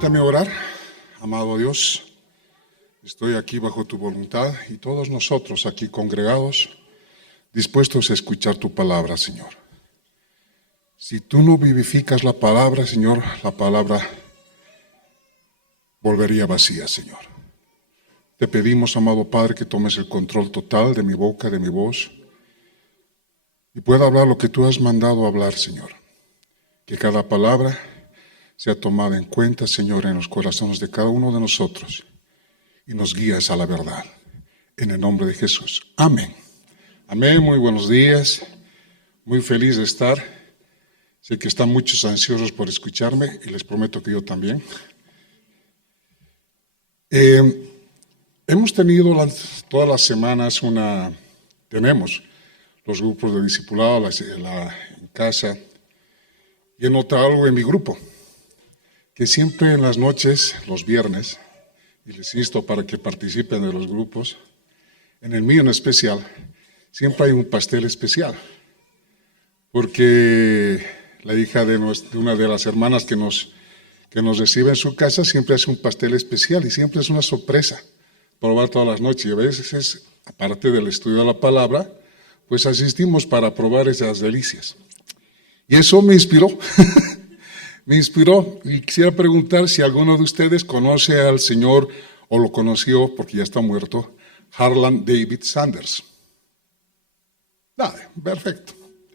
Permítame orar, amado Dios. Estoy aquí bajo tu voluntad y todos nosotros aquí congregados, dispuestos a escuchar tu palabra, Señor. Si tú no vivificas la palabra, Señor, la palabra volvería vacía, Señor. Te pedimos, amado Padre, que tomes el control total de mi boca, de mi voz, y pueda hablar lo que tú has mandado hablar, Señor. Que cada palabra sea tomada en cuenta, Señor, en los corazones de cada uno de nosotros y nos guías a la verdad. En el nombre de Jesús. Amén. Amén. Muy buenos días. Muy feliz de estar. Sé que están muchos ansiosos por escucharme y les prometo que yo también. Hemos tenido todas las semanas tenemos los grupos de discipulado en casa, y he notado algo en mi grupo, que siempre en las noches, los viernes, y les insto para que participen de los grupos, en el mío en especial, siempre hay un pastel especial, porque la hija de una de las hermanas que nos recibe en su casa siempre hace un pastel especial y siempre es una sorpresa probar todas las noches. Y a veces, aparte del estudio de la palabra, pues asistimos para probar esas delicias. Y eso me inspiró, me inspiró, y quisiera preguntar si alguno de ustedes conoce al señor, o lo conoció porque ya está muerto, Harlan David Sanders. Nada, perfecto,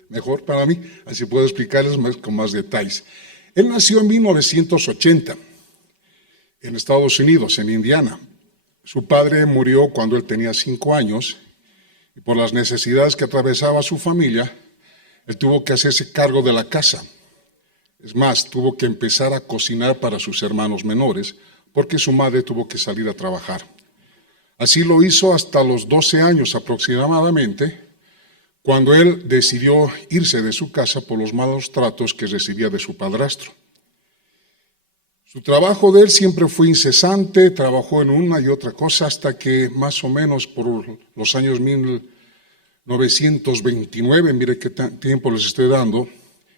mejor para mí, así puedo explicarles con más detalles. Él nació en 1980, en Estados Unidos, en Indiana. Su padre murió cuando él tenía 5 años, y por las necesidades que atravesaba su familia, él tuvo que hacerse cargo de la casa. Es más, tuvo que empezar a cocinar para sus hermanos menores, porque su madre tuvo que salir a trabajar. Así lo hizo hasta los 12 años aproximadamente, cuando él decidió irse de su casa por los malos tratos que recibía de su padrastro. Su trabajo de él siempre fue incesante, trabajó en una y otra cosa hasta que más o menos por los años 1929, mire qué tiempo les estoy dando,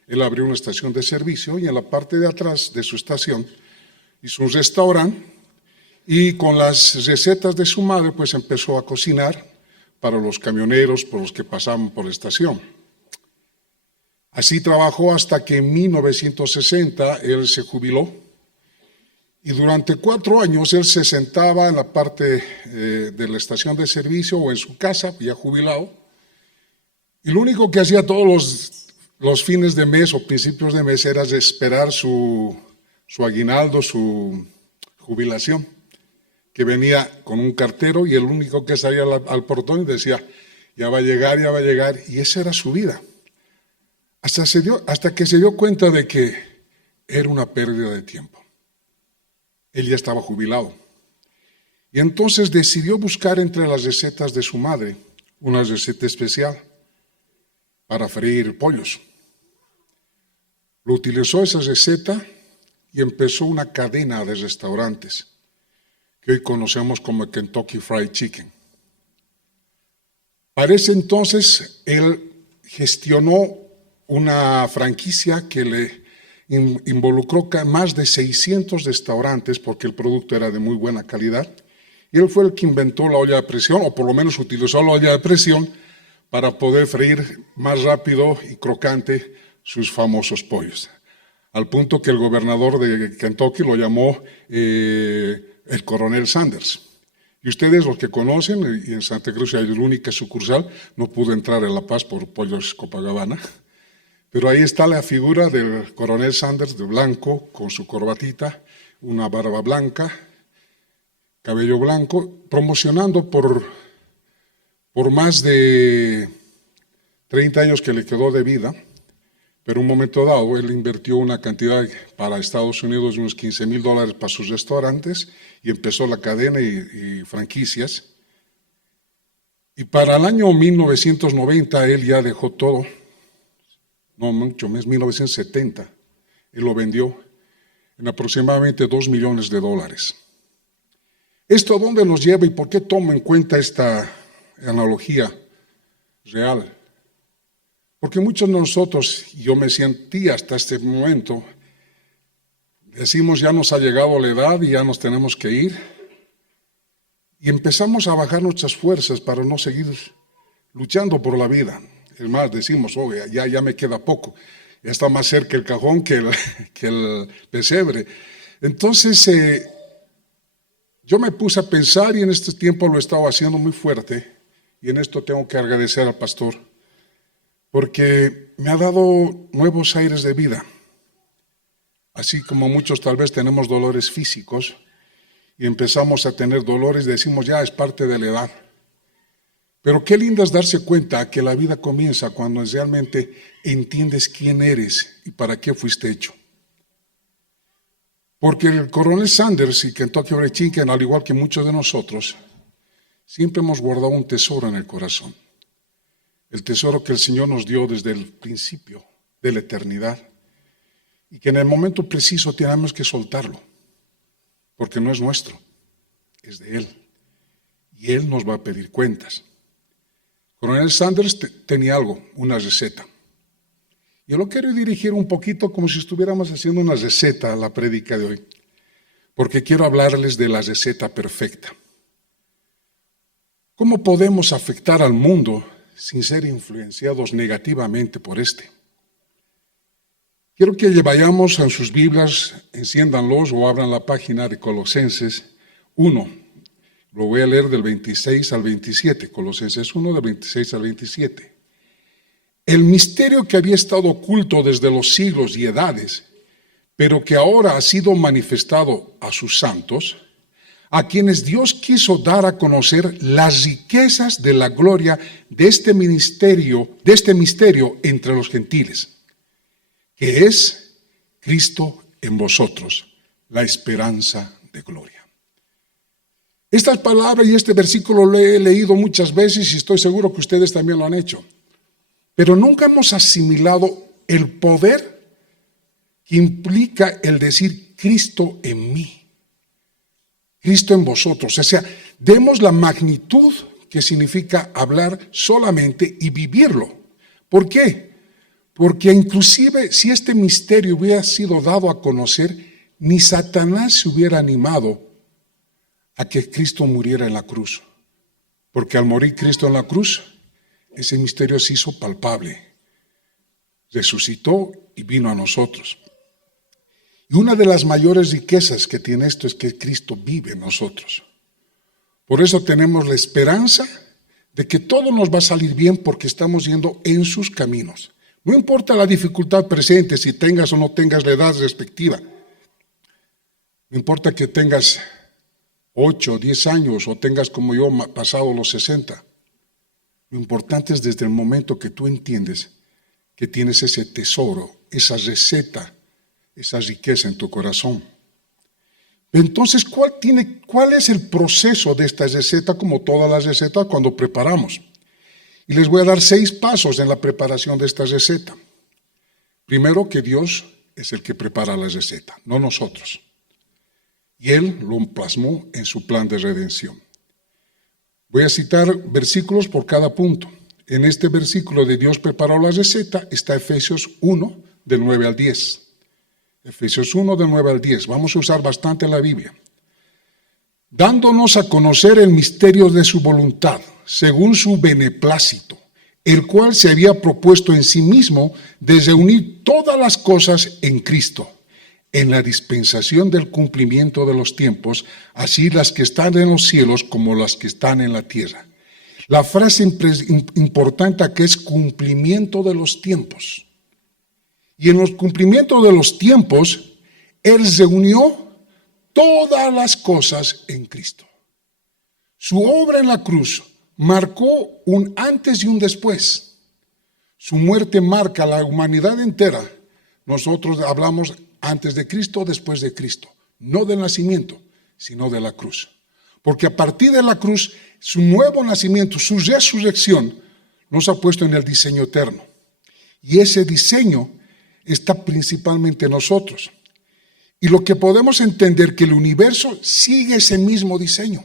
él abrió una estación de servicio y en la parte de atrás de su estación hizo un restaurante y con las recetas de su madre pues empezó a cocinar para los camioneros por los que pasaban por la estación. Así trabajó hasta que en 1960 él se jubiló. Y durante 4 años él se sentaba en la parte de la estación de servicio o en su casa, ya jubilado, y lo único que hacía todos los fines de mes o principios de mes era esperar su aguinaldo, su jubilación, que venía con un cartero y el único que salía al portón y decía, ya va a llegar, y esa era su vida. Hasta que se dio cuenta de que era una pérdida de tiempo. Él ya estaba jubilado. Y entonces decidió buscar entre las recetas de su madre una receta especial para freír pollos. Lo utilizó esa receta y empezó una cadena de restaurantes que hoy conocemos como Kentucky Fried Chicken. Para ese entonces, él gestionó una franquicia que le involucró más de 600 restaurantes porque el producto era de muy buena calidad, y él fue el que inventó la olla de presión, o por lo menos utilizó la olla de presión para poder freír más rápido y crocante sus famosos pollos, al punto que el gobernador de Kentucky lo llamó el coronel Sanders. Y ustedes, los que conocen, y en Santa Cruz hay la única sucursal, no pudo entrar en La Paz por Pollos Copacabana, pero ahí está la figura del coronel Sanders de blanco, con su corbatita, una barba blanca, cabello blanco, promocionando por más de 30 años que le quedó de vida, pero en un momento dado él invirtió una cantidad para Estados Unidos de unos $15,000 para sus restaurantes y empezó la cadena y franquicias. Y para el año 1990 él ya dejó todo. No mucho más, 1970, él lo vendió en aproximadamente $2 millones. ¿Esto a dónde nos lleva y por qué tomo en cuenta esta analogía real? Porque muchos de nosotros, yo me sentí hasta este momento, Decimos, ya nos ha llegado la edad y ya nos tenemos que ir. Y empezamos a bajar nuestras fuerzas para no seguir luchando por la vida. Es más, decimos, oh, ya me queda poco. Ya está más cerca el cajón que el pesebre. Entonces, yo me puse a pensar y en este tiempo lo he estado haciendo muy fuerte. Y en esto tengo que agradecer al pastor, porque me ha dado nuevos aires de vida. Así como muchos tal vez tenemos dolores físicos y empezamos a tener dolores, decimos ya es parte de la edad. Pero qué lindo es darse cuenta que la vida comienza cuando realmente entiendes quién eres y para qué fuiste hecho. Porque el coronel Sanders y Kentucky Fried Chicken, al igual que muchos de nosotros, siempre hemos guardado un tesoro en el corazón. El tesoro que el Señor nos dio desde el principio de la eternidad. Y que en el momento preciso tenemos que soltarlo, porque no es nuestro, es de Él. Y Él nos va a pedir cuentas. Coronel Sanders tenía algo, una receta. Yo lo quiero dirigir un poquito como si estuviéramos haciendo una receta a la prédica de hoy, porque quiero hablarles de la receta perfecta. ¿Cómo podemos afectar al mundo sin ser influenciados negativamente por este? Quiero que vayamos en sus Biblias, enciéndanlos o abran la página de Colosenses 1. Lo voy a leer del 26 al 27, Colosenses 1 del 26 al 27. El misterio que había estado oculto desde los siglos y edades, pero que ahora ha sido manifestado a sus santos, a quienes Dios quiso dar a conocer las riquezas de la gloria de este misterio entre los gentiles, que es Cristo en vosotros, la esperanza de gloria. Estas palabras y este versículo lo he leído muchas veces y estoy seguro que ustedes también lo han hecho, pero nunca hemos asimilado el poder que implica el decir Cristo en mí, Cristo en vosotros. O sea, demos la magnitud que significa hablar solamente y vivirlo. ¿Por qué? Porque inclusive si este misterio hubiera sido dado a conocer, ni Satanás se hubiera animado a que Cristo muriera en la cruz. Porque al morir Cristo en la cruz, ese misterio se hizo palpable. Resucitó y vino a nosotros. Y una de las mayores riquezas que tiene esto es que Cristo vive en nosotros. Por eso tenemos la esperanza de que todo nos va a salir bien porque estamos yendo en sus caminos. No importa la dificultad presente, si tengas o no tengas la edad respectiva. No importa que tengas 8 o 10 años o tengas como yo pasado los 60. Lo importante es desde el momento que tú entiendes que tienes ese tesoro, esa receta, esa riqueza en tu corazón. Entonces, ¿cuál es el proceso de esta receta como todas las recetas cuando preparamos? Y les voy a dar 6 pasos en la preparación de esta receta. Primero, que Dios es el que prepara la receta, no nosotros. Y Él lo plasmó en su plan de redención. Voy a citar versículos por cada punto. En este versículo de Dios preparó la receta está Efesios 1, del 9 al 10. Efesios 1, del 9 al 10. Vamos a usar bastante la Biblia. Dándonos a conocer el misterio de su voluntad, según su beneplácito, el cual se había propuesto en sí mismo de reunir todas las cosas en Cristo, en la dispensación del cumplimiento de los tiempos, así las que están en los cielos como las que están en la tierra. La frase importante aquí es cumplimiento de los tiempos. Y en los cumplimientos de los tiempos, Él reunió todas las cosas en Cristo. Su obra en la cruz marcó un antes y un después. Su muerte marca la humanidad entera. Nosotros hablamos antes de Cristo, después de Cristo. No del nacimiento, sino de la cruz. Porque a partir de la cruz, su nuevo nacimiento, su resurrección, nos ha puesto en el diseño eterno. Y ese diseño está principalmente en nosotros. Y lo que podemos entender que el universo sigue ese mismo diseño.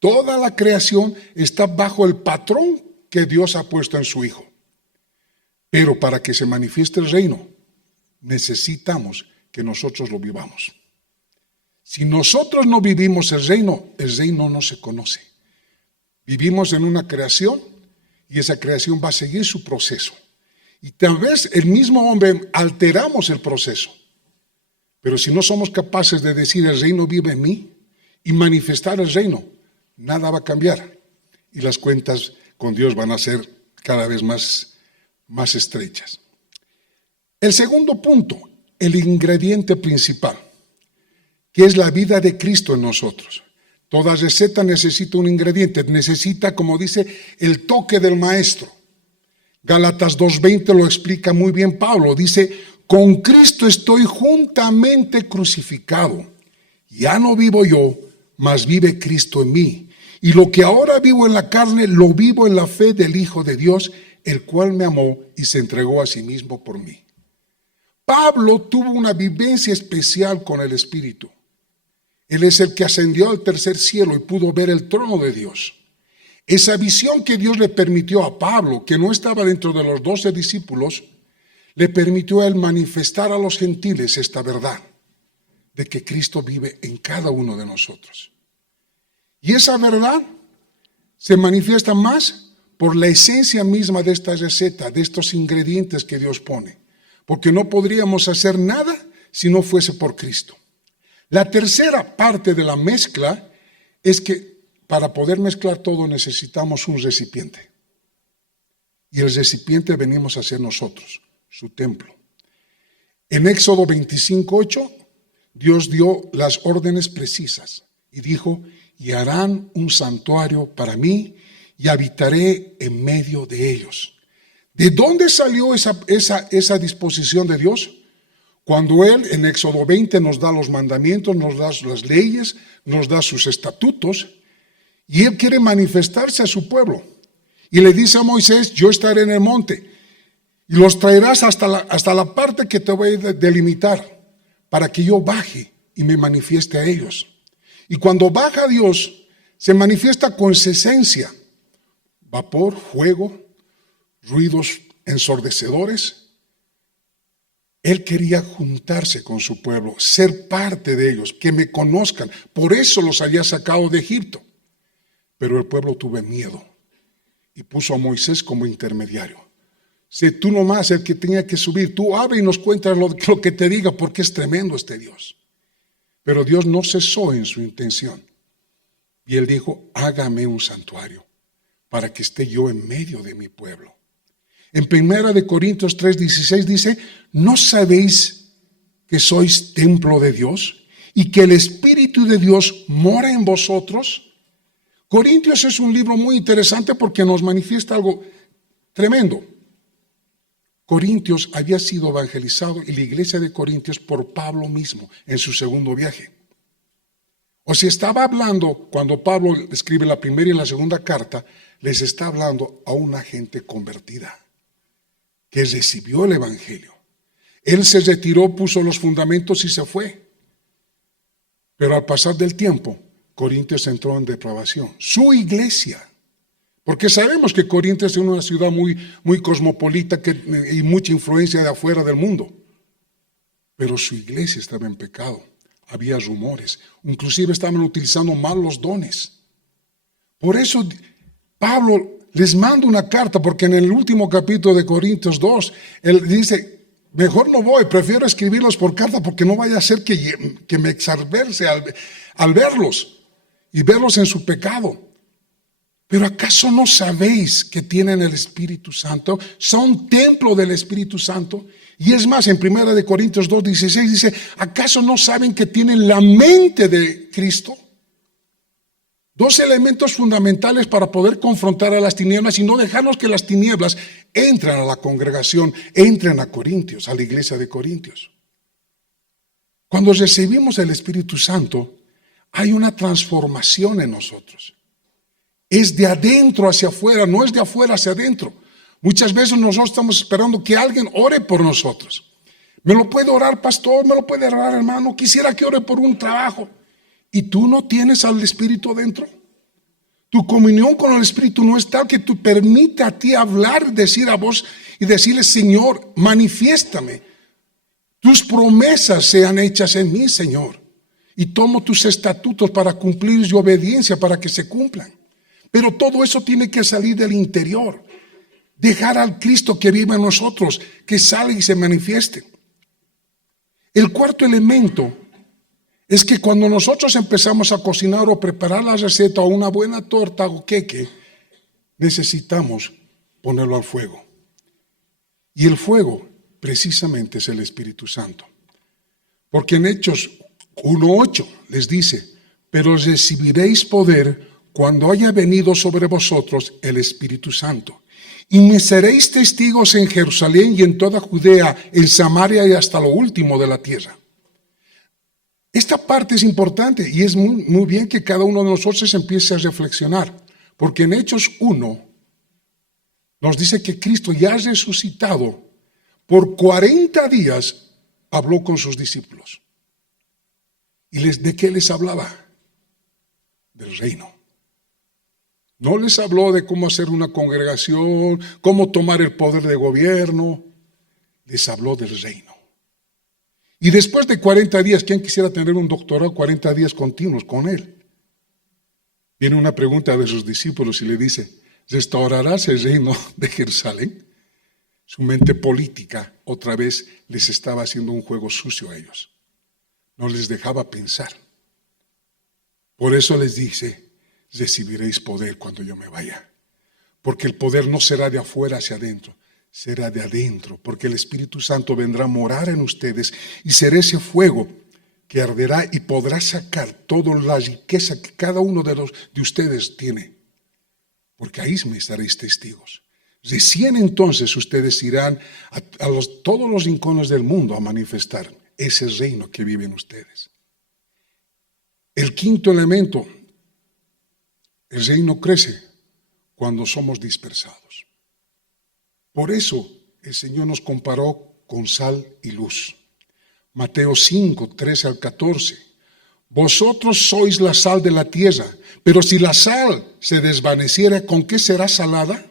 Toda la creación está bajo el patrón que Dios ha puesto en su Hijo. Pero para que se manifieste el reino, necesitamos que nosotros lo vivamos. Si nosotros no vivimos el reino no se conoce. Vivimos en una creación y esa creación va a seguir su proceso. Y tal vez el mismo hombre alteramos el proceso. Pero si no somos capaces de decir el reino vive en mí y manifestar el reino, nada va a cambiar. Y las cuentas con Dios van a ser cada vez más estrechas. El segundo punto, el ingrediente principal, que es la vida de Cristo en nosotros. Toda receta necesita un ingrediente, necesita, como dice, el toque del maestro. Gálatas 2:20 lo explica muy bien Pablo, dice: con Cristo estoy juntamente crucificado. Ya no vivo yo, mas vive Cristo en mí. Y lo que ahora vivo en la carne, lo vivo en la fe del Hijo de Dios, el cual me amó y se entregó a sí mismo por mí. Pablo tuvo una vivencia especial con el Espíritu. Él es el que ascendió al tercer cielo y pudo ver el trono de Dios. Esa visión que Dios le permitió a Pablo, que no estaba dentro de los 12 discípulos, le permitió a él manifestar a los gentiles esta verdad de que Cristo vive en cada uno de nosotros. Y esa verdad se manifiesta más por la esencia misma de esta receta, de estos ingredientes que Dios pone, porque no podríamos hacer nada si no fuese por Cristo. La tercera parte de la mezcla es que para poder mezclar todo necesitamos un recipiente. Y el recipiente venimos a ser nosotros, su templo. En Éxodo 25:8, Dios dio las órdenes precisas y dijo: y harán un santuario para mí y habitaré en medio de ellos. ¿De dónde salió esa disposición de Dios? Cuando Él en Éxodo 20 nos da los mandamientos, nos da las leyes, nos da sus estatutos, y Él quiere manifestarse a su pueblo. Y le dice a Moisés: yo estaré en el monte, y los traerás hasta la parte que te voy a delimitar, para que yo baje y me manifieste a ellos. Y cuando baja Dios, se manifiesta con su esencia: vapor, fuego, ruidos ensordecedores. Él quería juntarse con su pueblo, ser parte de ellos, que me conozcan. Por eso los había sacado de Egipto. Pero el pueblo tuvo miedo y puso a Moisés como intermediario. Sé tú nomás el que tenía que subir. Tú habla y nos cuentas lo que te diga, porque es tremendo este Dios. Pero Dios no cesó en su intención. Y Él dijo: hágame un santuario para que esté yo en medio de mi pueblo. En 1 Corintios 3:16 dice: ¿no sabéis que sois templo de Dios y que el Espíritu de Dios mora en vosotros? Corintios es un libro muy interesante porque nos manifiesta algo tremendo. Corintios había sido evangelizado, y la iglesia de Corintios, por Pablo mismo en su segundo viaje. O si estaba hablando, cuando Pablo escribe la primera y la segunda carta, les está hablando a una gente convertida que recibió el evangelio. Él se retiró, puso los fundamentos y se fue. Pero al pasar del tiempo, Corintios entró en depravación. Su iglesia, porque sabemos que Corintios es una ciudad muy cosmopolita y mucha influencia de afuera del mundo. Pero su iglesia estaba en pecado. Había rumores. Inclusive estaban utilizando mal los dones. Por eso Pablo les manda una carta, porque en el último capítulo de Corintios 2, él dice: mejor no voy, prefiero escribirlos por carta, porque no vaya a ser que me exalverse al verlos y verlos en su pecado. Pero ¿acaso no sabéis que tienen el Espíritu Santo? Son templo del Espíritu Santo. Y es más, en 1 Corintios 2:16 dice: ¿acaso no saben que tienen la mente de Cristo? Dos elementos fundamentales para poder confrontar a las tinieblas y no dejarnos que las tinieblas entren a la congregación, entren a Corintios, a la iglesia de Corintios. Cuando recibimos el Espíritu Santo, hay una transformación en nosotros. Es de adentro hacia afuera, no es de afuera hacia adentro. Muchas veces nosotros estamos esperando que alguien ore por nosotros. ¿Me lo puede orar, pastor? ¿Me lo puede orar, hermano? Quisiera que ore por un trabajo. ¿Y tú no tienes al Espíritu dentro? Tu comunión con el Espíritu no es tal que tú permita a ti hablar, decir a vos y decirle: Señor, manifiéstame. Tus promesas sean hechas en mí, Señor. Y tomo tus estatutos para cumplir y obediencia para que se cumplan. Pero todo eso tiene que salir del interior. Dejar al Cristo que vive en nosotros, que salga y se manifieste. El cuarto elemento es que cuando nosotros empezamos a cocinar o preparar la receta o una buena torta o queque, necesitamos ponerlo al fuego. Y el fuego precisamente es el Espíritu Santo. Porque en Hechos 1:8 les dice, pero recibiréis poder cuando haya venido sobre vosotros el Espíritu Santo. Y me seréis testigos en Jerusalén y en toda Judea, en Samaria y hasta lo último de la tierra. Esta parte es importante y es muy bien que cada uno de nosotros empiece a reflexionar. Porque en Hechos 1 nos dice que Cristo ya resucitado, por 40 días habló con sus discípulos. ¿Y de qué les hablaba? Del reino. No les habló de cómo hacer una congregación, cómo tomar el poder de gobierno. Les habló del reino. Y después de 40 días, ¿quién quisiera tener un doctorado 40 días continuos con él? Viene una pregunta de sus discípulos y le dice, ¿restaurarás el reino de Jerusalén? Su mente política otra vez les estaba haciendo un juego sucio a ellos. No les dejaba pensar. Por eso les dice, recibiréis poder cuando yo me vaya. Porque el poder no será de afuera hacia adentro, será de adentro. Porque el Espíritu Santo vendrá a morar en ustedes y será ese fuego que arderá y podrá sacar toda la riqueza que cada uno de ustedes tiene. Porque ahí me estaréis testigos. Recién entonces ustedes irán a todos los rincones del mundo a manifestar ese reino que viven ustedes. El quinto elemento, el reino crece cuando somos dispersados. Por eso el Señor nos comparó con sal y luz. Mateo 5, 13 al 14. Vosotros sois la sal de la tierra, pero si la sal se desvaneciera, ¿con qué será salada?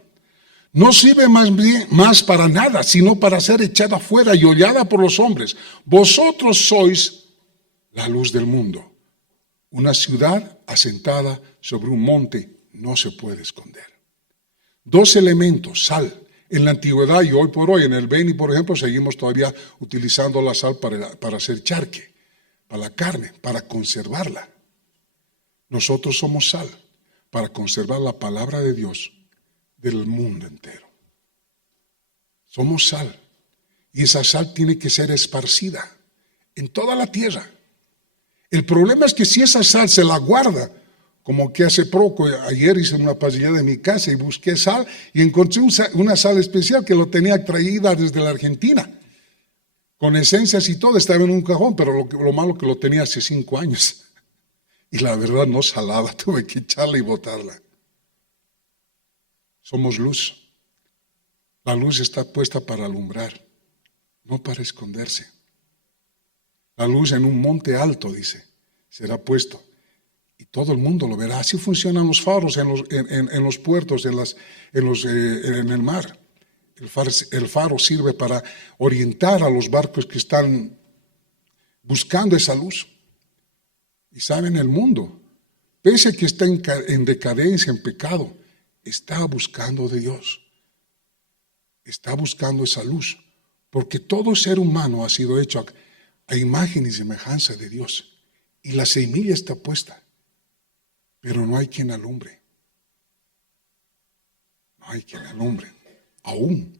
No sirve más para nada, sino para ser echada fuera y hollada por los hombres. Vosotros sois la luz del mundo. Una ciudad asentada sobre un monte no se puede esconder. Dos elementos, sal. En la antigüedad y hoy por hoy, en el Beni, por ejemplo, seguimos todavía utilizando la sal para hacer charque, para la carne, para conservarla. Nosotros somos sal para conservar la palabra de Dios del mundo entero. Somos sal y esa sal tiene que ser esparcida en toda la tierra. El problema es que si esa sal se la guarda, como que hace poco, ayer hice una pasillada en mi casa y busqué sal y encontré una sal especial que lo tenía traída desde la Argentina, con esencias y todo, estaba en un cajón, pero lo malo que lo tenía hace 5 años. Y la verdad no salaba, tuve que echarla y botarla. Somos luz. La luz está puesta para alumbrar, no para esconderse. La luz en un monte alto, dice, será puesto y todo el mundo lo verá. Así funcionan los faros en los puertos, en el mar. El faro sirve para orientar a los barcos que están buscando esa luz. Y saben, el mundo, pese a que está en decadencia, en pecado, está buscando de Dios. Está buscando esa luz. Porque todo ser humano ha sido hecho a imagen y semejanza de Dios. Y la semilla está puesta. Pero no hay quien alumbre. No hay quien alumbre. Aún.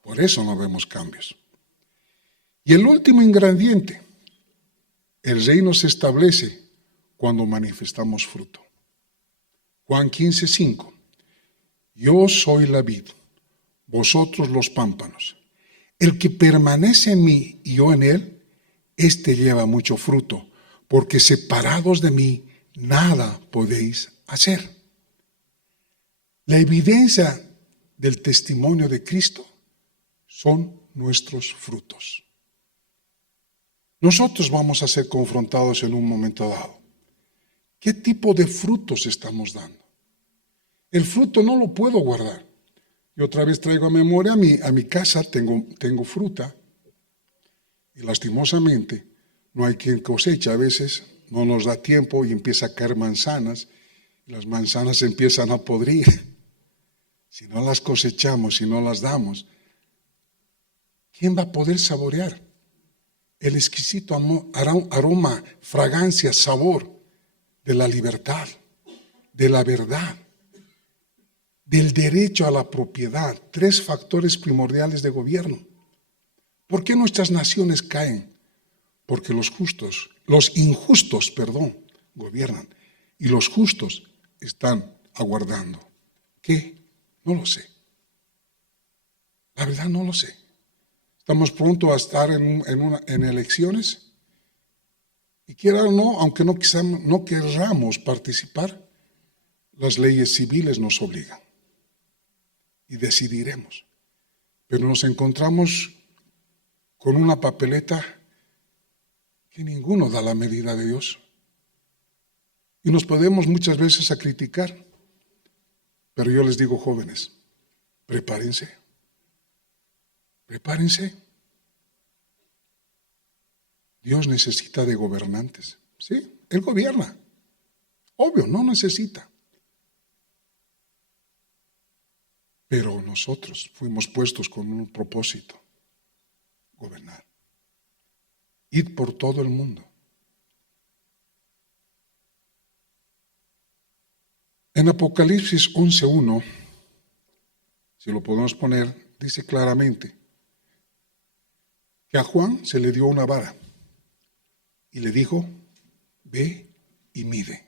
Por eso no vemos cambios. Y el último ingrediente. El reino se establece cuando manifestamos fruto. Juan 15:5. Yo soy la vid, vosotros los pámpanos. El que permanece en mí y yo en él, éste lleva mucho fruto, porque separados de mí nada podéis hacer. La evidencia del testimonio de Cristo son nuestros frutos. Nosotros vamos a ser confrontados en un momento dado. ¿Qué tipo de frutos estamos dando? El fruto no lo puedo guardar. Yo otra vez traigo a memoria a mi casa, tengo fruta. Y lastimosamente, no hay quien cosecha. A veces no nos da tiempo y empieza a caer manzanas. Y las manzanas empiezan a podrir. Si no las cosechamos, si no las damos, ¿quién va a poder saborear el exquisito aroma, fragancia, sabor de la libertad, de la verdad, del derecho a la propiedad? 3 factores primordiales de gobierno. ¿Por qué nuestras naciones caen? Porque los injustos, gobiernan. Y los justos están aguardando. ¿Qué? No lo sé. La verdad no lo sé. Estamos pronto a estar en elecciones. Y quiera o no, aunque no querramos participar, las leyes civiles nos obligan. Y decidiremos. Pero nos encontramos con una papeleta que ninguno da la medida de Dios. Y nos podemos muchas veces a criticar. Pero yo les digo, jóvenes, prepárense. Prepárense. Dios necesita de gobernantes. Sí, Él gobierna. Obvio, no necesita. Pero nosotros fuimos puestos con un propósito: gobernar. Ir por todo el mundo. En Apocalipsis 11:1, si lo podemos poner, dice claramente que a Juan se le dio una vara y le dijo: ve y mide.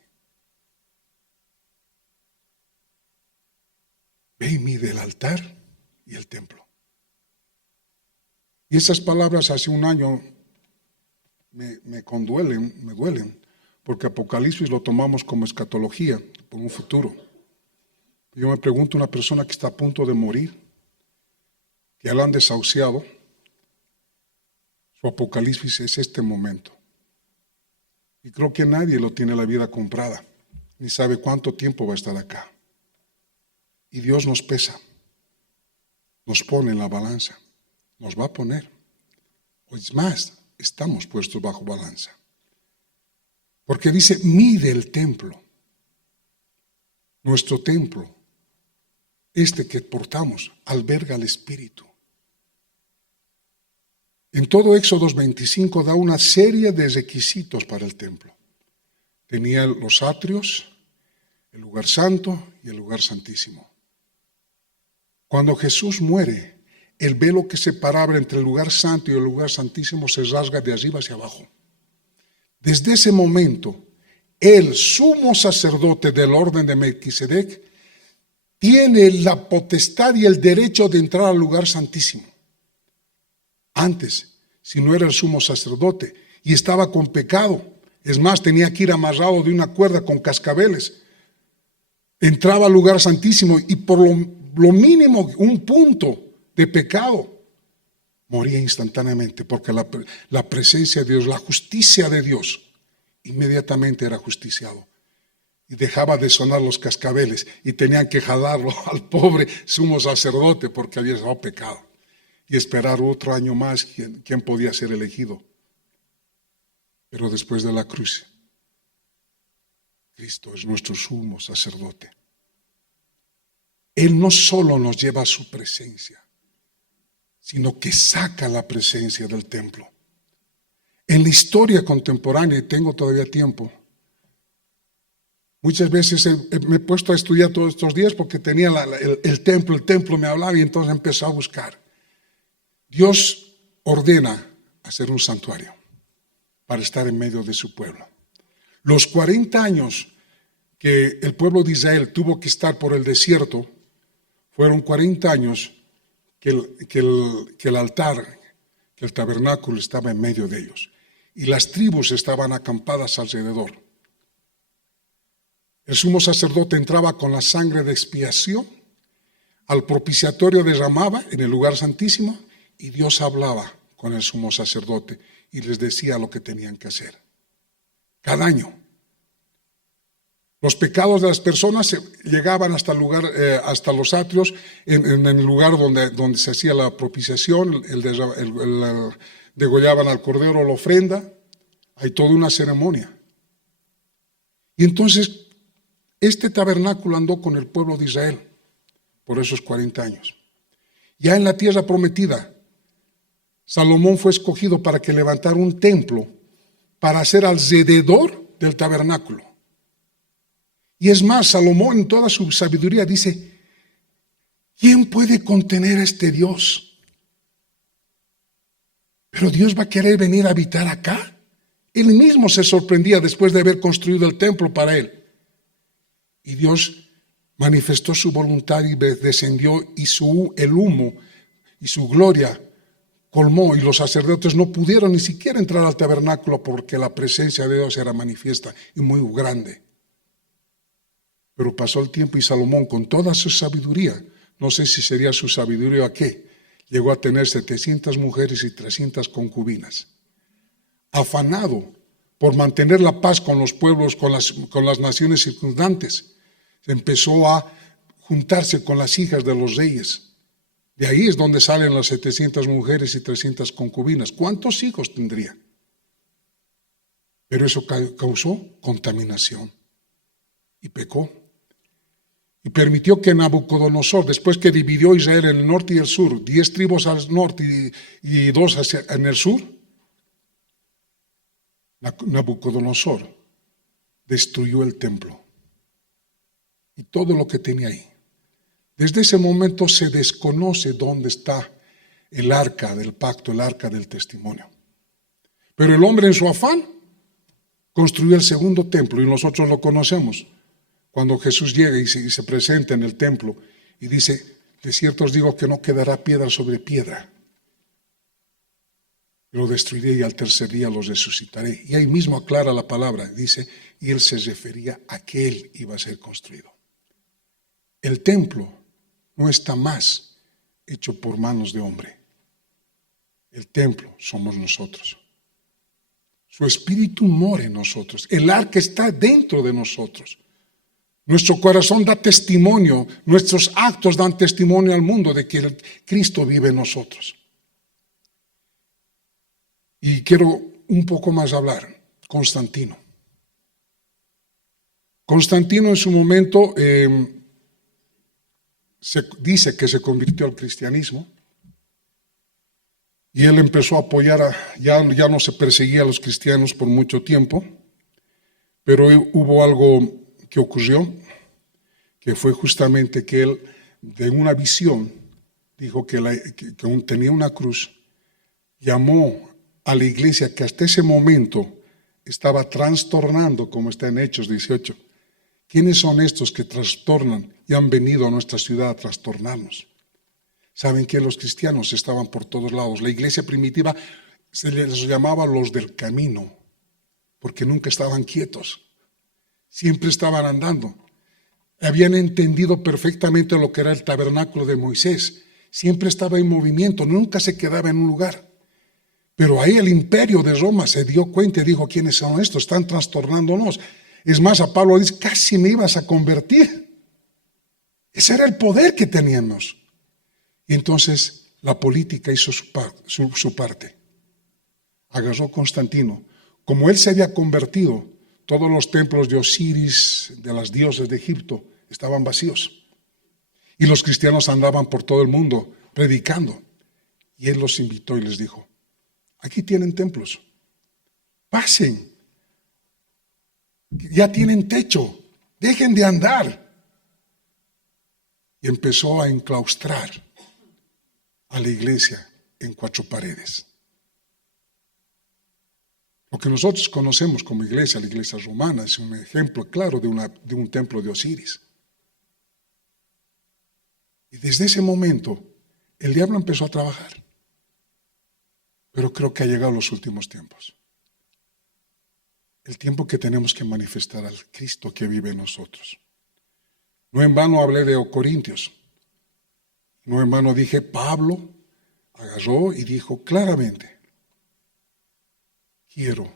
Ve y mide el altar y el templo. Y esas palabras hace un año me conduelen, me duelen, porque Apocalipsis lo tomamos como escatología, por un futuro. Yo me pregunto, una persona que está a punto de morir, que ya la han desahuciado, su Apocalipsis es este momento. Y creo que nadie lo tiene la vida comprada, ni sabe cuánto tiempo va a estar acá. Y Dios nos pesa, nos pone en la balanza, nos va a poner. O es más, estamos puestos bajo balanza. Porque dice, mide el templo. Nuestro templo, este que portamos, alberga al Espíritu. En todo Éxodo 25 da una serie de requisitos para el templo. Tenía los atrios, el lugar santo y el lugar santísimo. Cuando Jesús muere, el velo que separaba entre el lugar santo y el lugar santísimo se rasga de arriba hacia abajo. Desde ese momento, el sumo sacerdote del orden de Melquisedec tiene la potestad y el derecho de entrar al lugar santísimo. Antes, si no era el sumo sacerdote y estaba con pecado, es más, tenía que ir amarrado de una cuerda con cascabeles, entraba al lugar santísimo y por lo mínimo un punto de pecado, moría instantáneamente, porque la presencia de Dios, la justicia de Dios, inmediatamente era justiciado. Y dejaba de sonar los cascabeles y tenían que jalarlo al pobre sumo sacerdote porque había estado pecado. Y esperar otro año más, ¿quién podía ser elegido? Pero después de la cruz, Cristo es nuestro sumo sacerdote. Él no solo nos lleva a su presencia, sino que saca la presencia del templo. En la historia contemporánea, y tengo todavía tiempo, muchas veces me he puesto a estudiar todos estos días porque tenía el templo me hablaba y entonces empecé a buscar. Dios ordena hacer un santuario para estar en medio de su pueblo. Los 40 años que el pueblo de Israel tuvo que estar por el desierto, fueron 40 años que el altar, que el tabernáculo estaba en medio de ellos. Y las tribus estaban acampadas alrededor. El sumo sacerdote entraba con la sangre de expiación, al propiciatorio derramaba en el lugar santísimo y Dios hablaba con el sumo sacerdote y les decía lo que tenían que hacer. Cada año. Los pecados de las personas llegaban hasta el lugar, hasta los atrios, en el lugar donde se hacía la propiciación, degollaban al cordero la ofrenda. Hay toda una ceremonia. Y entonces, este tabernáculo andó con el pueblo de Israel por esos 40 años. Ya en la tierra prometida, Salomón fue escogido para que levantara un templo para hacer alrededor del tabernáculo. Y es más, Salomón en toda su sabiduría dice, ¿quién puede contener a este Dios? Pero Dios va a querer venir a habitar acá. Él mismo se sorprendía después de haber construido el templo para él. Y Dios manifestó su voluntad y descendió, y el humo y su gloria colmó, y los sacerdotes no pudieron ni siquiera entrar al tabernáculo porque la presencia de Dios era manifiesta y muy grande. Pero pasó el tiempo y Salomón, con toda su sabiduría, no sé si sería su sabiduría o qué, llegó a tener 700 mujeres y 300 concubinas. Afanado por mantener la paz con los pueblos, con las naciones circundantes, empezó a juntarse con las hijas de los reyes. De ahí es donde salen las 700 mujeres y 300 concubinas. ¿Cuántos hijos tendría? Pero eso causó contaminación y pecó. Y permitió que Nabucodonosor, después que dividió Israel en el norte y el sur, 10 tribus al norte y 2 en el sur, Nabucodonosor destruyó el templo y todo lo que tenía ahí. Desde ese momento se desconoce dónde está el arca del pacto, el arca del testimonio. Pero el hombre en su afán construyó el segundo templo y nosotros lo conocemos. Cuando Jesús llega y se presenta en el templo y dice, de cierto os digo que no quedará piedra sobre piedra. Lo destruiré y al tercer día los resucitaré. Y ahí mismo aclara la palabra, dice, y él se refería a que él iba a ser construido. El templo no está más hecho por manos de hombre. El templo somos nosotros. Su espíritu mora en nosotros. El arca está dentro de nosotros. Nuestro corazón da testimonio, nuestros actos dan testimonio al mundo de que el Cristo vive en nosotros. Y quiero un poco más hablar. Constantino. Constantino en su momento se dice que se convirtió al cristianismo y él empezó a apoyar, ya no se perseguía a los cristianos por mucho tiempo, pero hubo algo que ocurrió, que fue justamente que él, de una visión, dijo que tenía una cruz, llamó a la iglesia que hasta ese momento estaba trastornando, como está en Hechos 18. ¿Quiénes son estos que trastornan y han venido a nuestra ciudad a trastornarnos? Saben que los cristianos estaban por todos lados. La iglesia primitiva se les llamaba los del camino, porque nunca estaban quietos, siempre estaban andando. Habían entendido perfectamente lo que era el tabernáculo de Moisés. Siempre estaba en movimiento, nunca se quedaba en un lugar. Pero ahí el imperio de Roma se dio cuenta y dijo, ¿quiénes son estos? Están trastornándonos. Es más, a Pablo dice, casi me ibas a convertir. Ese era el poder que teníamos. Y entonces la política hizo su parte. Agarró Constantino. Como él se había convertido, todos los templos de Osiris, de las diosas de Egipto, estaban vacíos. Y los cristianos andaban por todo el mundo predicando. Y él los invitó y les dijo, aquí tienen templos, pasen, ya tienen techo, dejen de andar. Y empezó a enclaustrar a la iglesia en 4 paredes. Lo que nosotros conocemos como iglesia, la iglesia romana, es un ejemplo claro de un templo de Osiris. Y desde ese momento, el diablo empezó a trabajar. Pero creo que ha llegado los últimos tiempos. El tiempo que tenemos que manifestar al Cristo que vive en nosotros. No en vano hablé de Corintios. No en vano dije, Pablo agarró y dijo claramente, quiero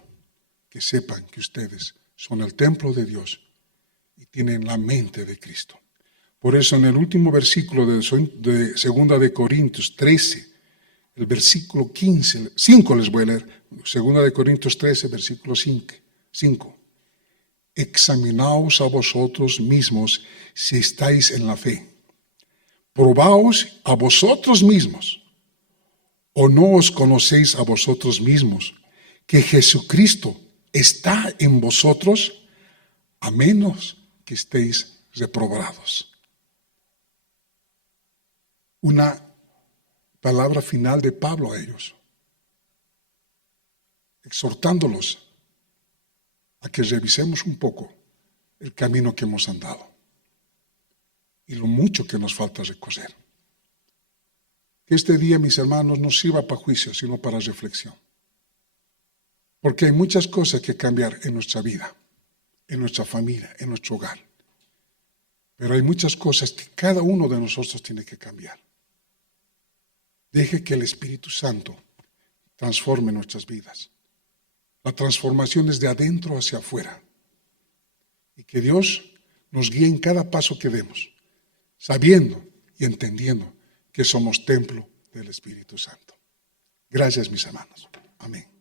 que sepan que ustedes son el templo de Dios y tienen la mente de Cristo. Por eso en el último versículo de 2 de Corintios 13, el versículo 5 les voy a leer, 2 de Corintios 13, versículo 5. Examinaos a vosotros mismos si estáis en la fe. Probaos a vosotros mismos, o no os conocéis a vosotros mismos, que Jesucristo está en vosotros, a menos que estéis reprobados. Una palabra final de Pablo a ellos, exhortándolos a que revisemos un poco el camino que hemos andado y lo mucho que nos falta recorrer. Que este día, mis hermanos, no sirva para juicio, sino para reflexión. Porque hay muchas cosas que cambiar en nuestra vida, en nuestra familia, en nuestro hogar. Pero hay muchas cosas que cada uno de nosotros tiene que cambiar. Deje que el Espíritu Santo transforme nuestras vidas. La transformación es de adentro hacia afuera. Y que Dios nos guíe en cada paso que demos, sabiendo y entendiendo que somos templo del Espíritu Santo. Gracias, mis hermanos. Amén.